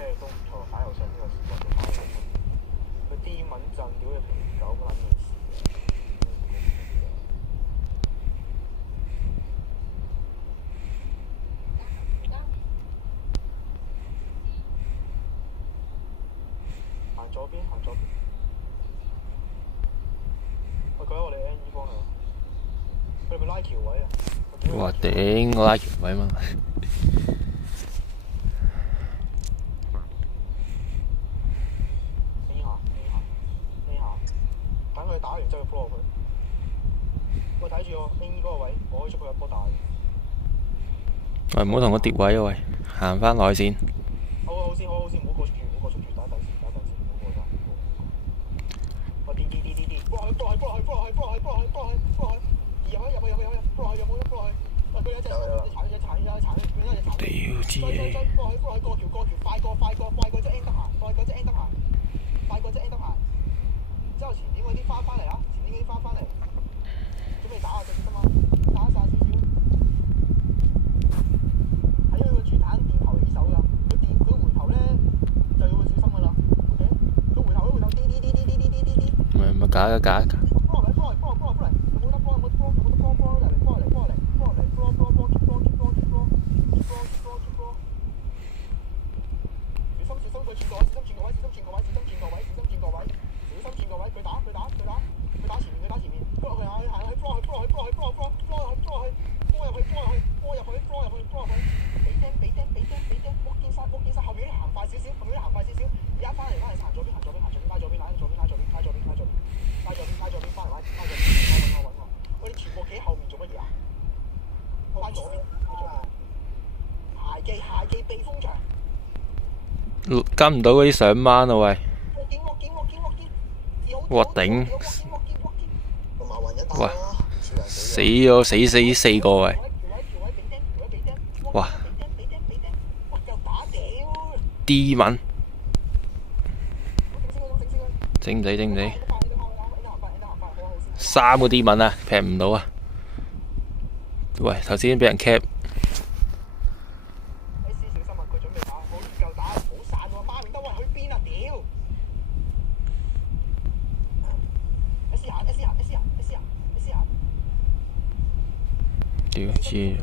車都唔錯，打油上呢個時間都打油。佢啲穩陣，屌你平狗撚嘅事行左邊，行左邊。喂，佢喺我哋 NE 方向，佢哋咪拉橋位啊！哇頂！我拉橋位嘛。等佢打完之後 follow 佢。喂，睇住我 NE 嗰個位，我可以捉佢一波大。喂，唔好同我跌位啊！喂，行翻內線。好先，唔好過速住，打底線，唔好過晒。我跌，波落去，入去，入去，喂，佢有一隻，屌知嘢！過橋，快過隻 N 得行，快過隻 N 得行。之後前面嗰啲翻嚟啦，準備打下隻啫嘛，打晒少少。係因為個主彈電頭起手㗎，佢回頭咧就要小心㗎啦。OK，佢回頭，啲。咪假。波嚟，冇得波，嚟，波嚟，小心佢轉個位，小心轉個位，佢打前面，波入去，俾釘，屋見晒，後面啲行快少少，而家翻嚟行左邊，拉左邊，翻嚟，喂，你全部企喺後面做乜嘢啊？翻左邊，鞋記避風牆。跟唔到嗰啲上彎啊！喂，我頂！喂，死咗死四個喂！哇！D 文，整唔死？3個 D 文啊，劈唔到啊！喂，頭先俾人 cap。屌知！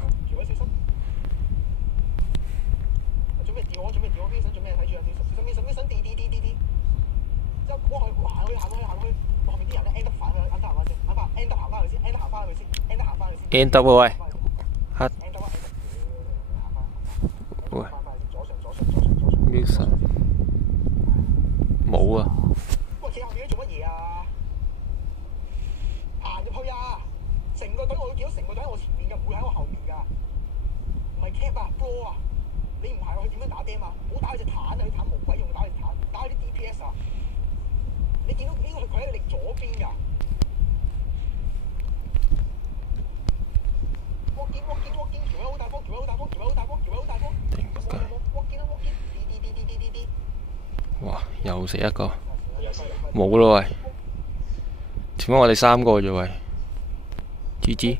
準備調我飛身，準備睇住啊！飛身 D。之後行去，後面啲人咧 N 得行翻先，N 得行翻去先，N 得喂，黑。喂 ，Wilson 冇啊！喂，企後面做乜嘢啊？行入去啊！成個隊我見到成個隊喺我前面嘅，唔會喺我後面㗎。唔係 cap 啊 ，bro 啊！你唔行落去點樣打 game 啊？唔好打佢隻彈啊！佢彈冇鬼用，打佢啲 DPS 啊！你見到呢個佢喺你左邊㗎。walk in，條位好大波，D。哇！又食一個，冇咯喂！點解我哋3個啫喂？GG。